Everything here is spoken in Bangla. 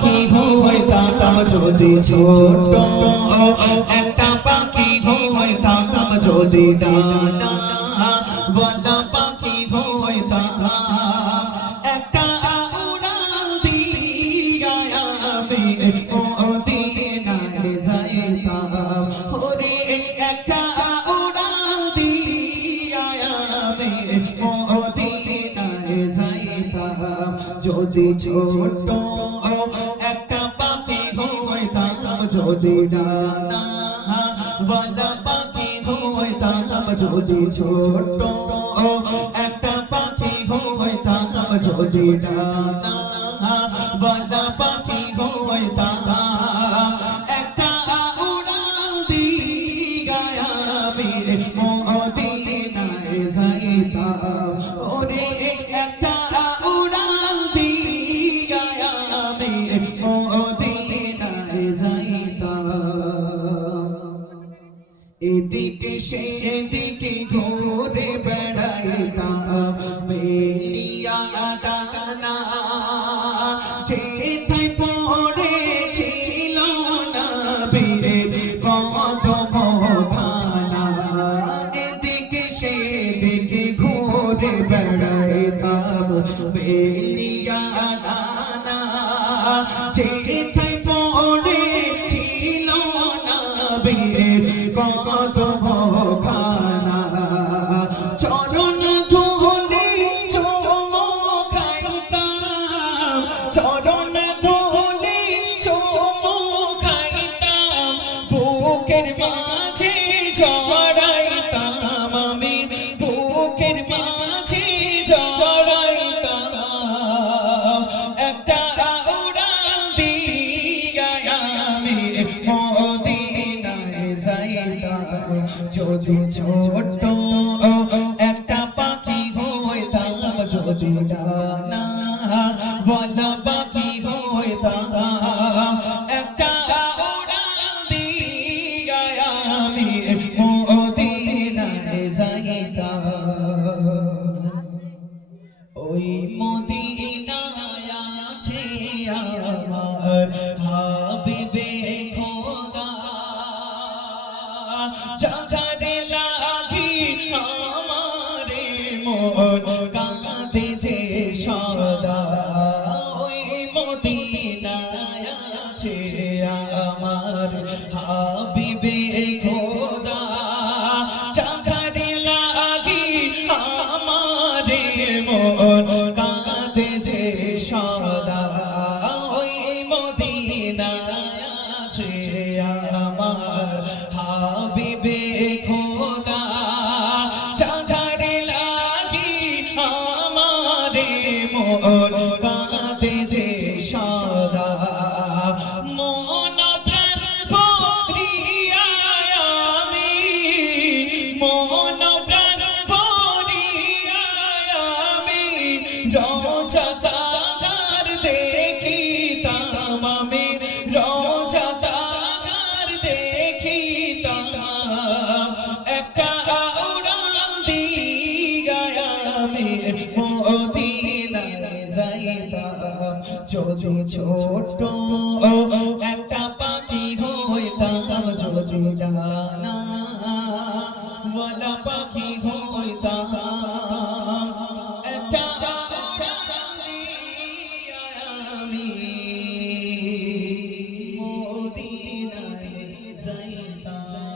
পাখি হইতাম যদি ছোট একটা পাখি হইতাম যদি ডানা বলা পাখি হইতাম একটা উড়াল দিয়া আমি মদিনায় যাইতাম ওরে একটা উড়াল দিয়া আমি মদিনায় যাইতাম যদি ছোট একটা পাখি হইতাম যদি ডানা বলা পাখি হইতাম যদি ছোট একটা পাখি হইতাম যদি ডানা বলা পাখি হইতাম একটা উড়াল দিয়া আমি মদিনায় যাইতাম ওরে একটা উড়াল দিয়া আমি মদিনায় যাইতাম এদিকে সেদিকে ঘুরে বেড়াইতাম মেলিয়া ডানা যেথায় পড়েছিল নবীর কদম খানা এদিকে সেদিকে ঘুরে বেড়াইতাম মেলিয়া ডানা যেথায় পড়েছিল নবীর কদম খানা চরণ ধুলি চুমুখাইতাম চরণ ধুলি চুমুখাইতাম বুকের মাঝে জড়াইতাম আমি বুকের মাঝে জড়াইতাম একটা উড়াল দিয়া আমি মদিনায় যাইতাম যদি ছোট একটা পাখি হইতাম যদি ডানা বলা পাখি হইতাম একটা উড়াল দিয়া আমি মদিনায় যাইতাম ওই মদিনায় আছে আমার হাবিবে খোদা যারে লাগি আমারে মন কাঁদে যে সদা ওই মদিনায় আছে আমার হাবিবে খোদা যারে লাগি আমারে মন কাঁদে যে সদা ওই মদিনায় আছে আমার হাবিবে খোদা যারে লাগি আমারে মন কাঁদে যে সদা মন প্রাণ ভরিয়া আমি মন প্রাণ ভরিয়া আমি রোজা তাহার দেখিতাম আমি রোজা তাহার দেখিতাম একটা উড়াল দিয়া আমি মদিনায় যাইতাম যদি ছোট একটা পাখি হইতাম যদি ডানা বলা পাখি হইতাম একটা উড়াল দিয়া আমি মদিনায় যাইতাম।